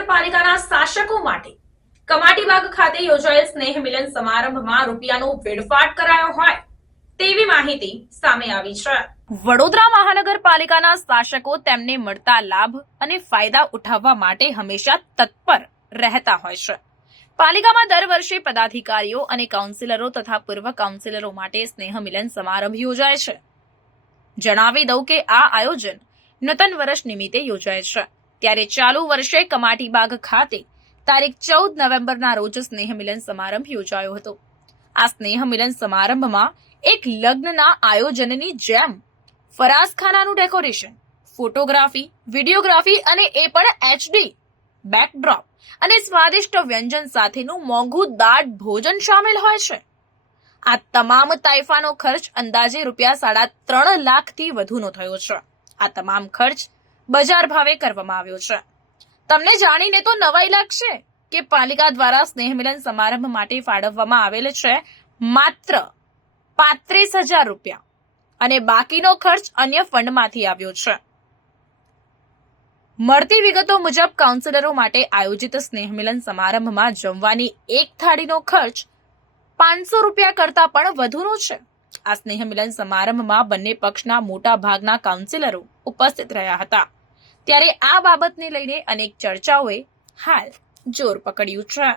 મહાનગરપાલિકાના શાસકો માટે કમાટીબાગ ખાતે યોજાયેલ સ્નેહ મિલન સમારંભમાં રૂપિયાનો વેડફાટ કરાયો હોય તેવી માહિતી સામે આવી છે। વડોદરા મહાનગરપાલિકાના શાસકો તેમને મળતા લાભ અને ફાયદા ઉઠાવવા માટે હંમેશા તત્પર રહેતા હોય છે। પાલિકામાં દર વર્ષે પદાધિકારીઓ અને કાઉન્સિલરો તથા પૂર્વ કાઉન્સિલરો માટે સ્નેહ મિલન સમારંભ યોજાય છે। જણાવી દઉં કે આ આયોજન નૂતન વર્ષ નિમિત્તે યોજાય છે, ત્યારે ચાલુ વર્ષે કમાટીબાગ ખાતે તારીખ 14 નવેમ્બરના રોજ સ્નેહ મિલન સમારંભ યોજાયો હતો। આ સ્નેહ મિલન સમારંભમાં એક લગ્નના આયોજનની જેમ ફરાસખાનાનું ડેકોરેશન, ફોટોગ્રાફી, વિડીયોગ્રાફી અને એ પણ HD બેકડ્રોપ અને સ્વાદિષ્ટ વ્યંજન સાથેનું મોંઘું દાટ ભોજન સામેલ હોય છે। આ તમામ તાઇફાનો ખર્ચ અંદાજે ₹3.5 લાખથી વધુનો થયો છે। આ તમામ ખર્ચ બજાર ભાવે કરવામાં આવ્યો છે। તમને જાણીને તો નવાઈ લાગશે કે પાલિકા દ્વારા સ્નેહ મિલન સમારંભ માટે ફાળવવામાં આવેલ છે માત્ર ₹35,000 અને બાકીનો ખર્ચ અન્ય ફંડમાંથી આવ્યો છે। મળતી વિગતો મુજબ કાઉન્સિલરો માટે આયોજિત સ્નેહ મિલન સમારંભમાં જમવાની એક થાળીનો ખર્ચ ₹500 કરતા પણ વધુનો છે। આ સ્નેહ મિલન સમારંભમાં બંને પક્ષના મોટા ભાગના કાઉન્સિલરો ઉપસ્થિત રહ્યા હતા, ત્યારે આ બાબતને લઈને અનેક ચર્ચાઓએ હાલ જોર પકડ્યું છે।